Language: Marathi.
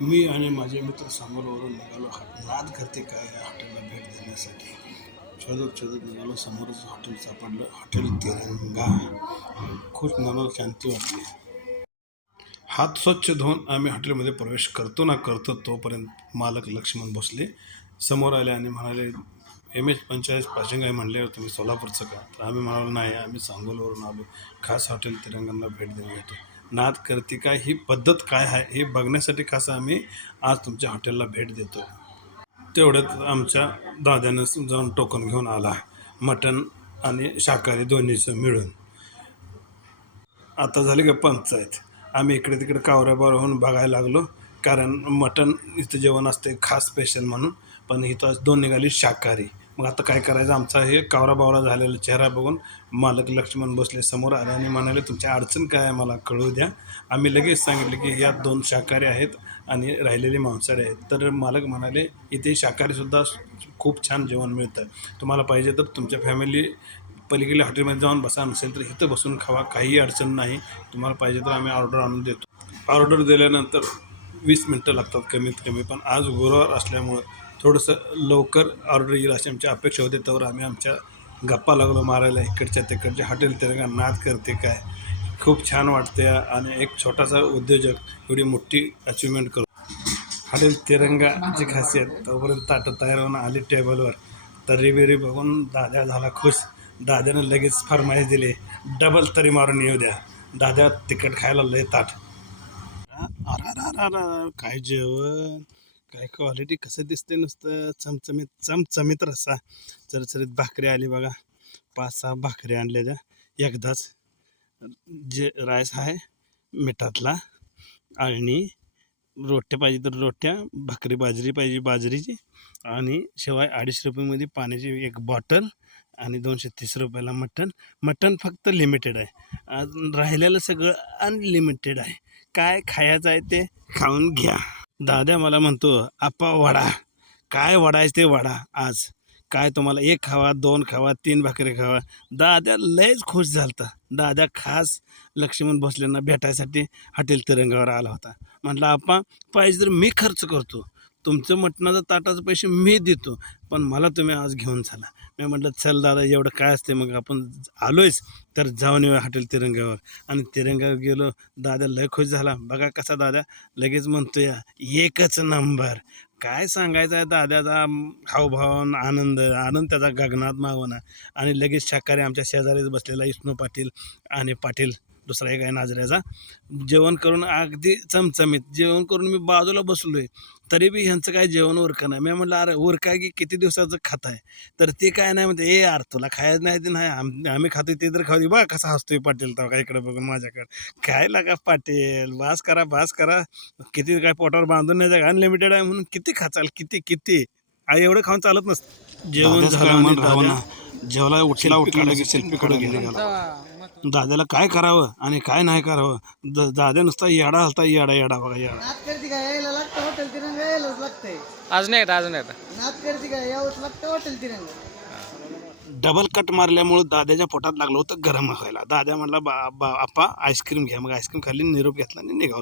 मी आणि माझे मित्र समोरवरून निघालो. नाद करते काय या हॉटेलला भेट देण्यासाठी. शोधत शोधत निघालो. समोरच हॉटेल सापडलं. हॉटेल तिरंगा. खूप मनाला शांती वाटली. हात स्वच्छ धुवून आम्ही हॉटेलमध्ये प्रवेश करतो ना करतो तोपर्यंत मालक लक्ष्मण भोसले समोर आले आणि म्हणाले, MS45 पाशिंग आहे म्हणल्यावर तुम्ही सोलापूरचं का? तर आम्ही म्हणालो नाही, आम्ही सांगोलवरून आलो, खास हॉटेल तिरंगांना भेट देण्यासाठी. नाद करते काय ही पद्धत काय आहे हे बघण्यासाठी खास आम्ही आज तुमच्या हॉटेलला भेट देतो. तेवढ्यात आमच्या दाद्यानं जाऊन टोकन घेऊन आला, मटण आणि शाकाहारी दोन्हीचं मिळून. आता झाली का पंचायत. आम्ही इकडे तिकडे कावऱ्याबावर होऊन बघायला लागलो, कारण मटण इथं जेवण असते खास स्पेशल म्हणून, पण इथं दोन निघाली शाकाहारी. मग आता काय करायचं. आमचा हे कावराबावरा झालेला चेहरा बघून मालक लक्ष्मण बसले समोर आले आणि म्हणाले, तुमची अडचण काय आहे मला कळू द्या. आम्ही लगेच सांगितले की यात 2 शाकाहारी आहेत आणि राहिलेले मांसाहारी आहेत. तर मालक म्हणाले, इथे शाकाहारीसुद्धा खूप छान जेवण मिळतं, तुम्हाला पाहिजे तर तुमच्या फॅमिली पलीकडल्या हॉटेलमध्ये जाऊन बसा, नसेल तर इथं बसून खावा, काहीही अडचण नाही, तुम्हाला पाहिजे तर आम्ही ऑर्डर आणून देतो. ऑर्डर दिल्यानंतर 20 मिनटं लागतात कमीत कमी, पण आज गुरुवार असल्यामुळं थोडंसं लवकर ऑर्डर येईल अशी आमची अपेक्षा होती. त्यावर आम्ही आमच्या गप्पा लागलो मारायला इकडच्या तिकडच्या. हॉटेल तिरंगा नाद करते काय खूप छान वाटते आणि एक छोटासा उद्योजक एवढी मोठी अचिव्हमेंट करतो. हॉटेल तिरंगाची खासियत तोपर्यंत ताटं तयार होऊन आली टेबलवर. तर्री बिरी बघून दाद्या झाला खुश. दाद्यानं लगेच फरमाईश दिली, डबल तरी मारून येऊ द्या. दाद्या तिखट खायला लय ताट. अरे काय जेवण, काय क्वालिटी, कसं दिसते नुसतं चमचमीत चमचमीत रस्सा. चरचरीत भाकरी आली बघा, 5-6 भाकरी आणल्या त्या एकदाच. जे राईस आहे मिठातला, आणि रोट्या पाहिजे तर रोट्या, भाकरी बाजरी पाहिजे बाजरीची, आणि शिवाय 250 रुपयेमध्ये पाण्याची एक बॉटल, आणि 230 रुपयाला मटण. मटण फक्त लिमिटेड आहे, राहिलेलं सगळं अनलिमिटेड आहे. काय खायचं आहे ते खाऊन घ्या. दाद्या मला म्हणतो, आप्पा वडा. काय वडायचं ते वडा आज. काय तुम्हाला 1 खावा, 2 खावा, 3 भाकरी खावा. दाद्या लयच खुश झालता. दाद्या खास लक्ष्मण भोसलेंना भेटायसाठी हॉटेल तिरंगावर आला होता. म्हटलं, आप्पा पाहिजे तर मी खर्च करतो, तुमचं मटणाचं ताटाचं पैसे मी देतो, पण मला तुम्ही आज घेऊन चला. मी म्हटलं, चल दादा, एवढं काय असते, मग आपण आलोयच तर जाऊन येऊया हॉटेल तिरंगावर. आणि तिरंगावर गेलो. दादा लय खुश झाला. बघा कसा दादा लगेच म्हणतो या, एकच नंबर. काय सांगायचं आहे दाद्याचा हावभाव, आनंद आनंद त्याचा गगनात मावना. आणि लगेच शाकाहारी आमच्या शेजारीच बसलेला विष्णू पाटील आणि पाटील दुसरा एक आहे नाजऱ्याचा, जेवण करून अगदी चमचमीत जेवण करून मी बाजूला बसलोय, तरी बी ह्यांचं काय जेवण उरकं नाही. मी म्हटलं, अरे उरकाय की किती दिवसाचं खात आहे. तर ते काय नाही म्हणते, ए यार तुला खायचं नाही ते नाही, आम्ही खातोय ते तर खाऊ दे. बा कसा हसतोय पाटील तेव्हा इकडे बघून माझ्याकडे. काय लागा पाटील, बास करा बास करा, किती काय पोटावर बांधून नाही जागा, अनलिमिटेड आहे म्हणून किती खाचाल, किती किती एवढं खाऊन चालत नसतं. जेवण झालं आणि दाद्या जेवला उठला लगेच सेल्फी काढून निघाला. दाद्याला काय करावं आणि काय नाही करावं. दाद्या नुसता येडा हलता, येडा येडा बघा येडा. नाद करते काय यायला लागतं हॉटेल तिरंगा, यायलाच लागतंय. अजून एकदा अजून एकदा. नाद करते काय यावंच लागतं हॉटेल तिरंगा. डबल कट मारल्यामुळे दाद्याच्या पोटात लागलं होतं गरम व्हायला. दाद्या म्हटला, आप्पा आईस्क्रीम घ्या. मग आईस्क्रीम खाल्ली, निरोप घेतला आणि निघालो.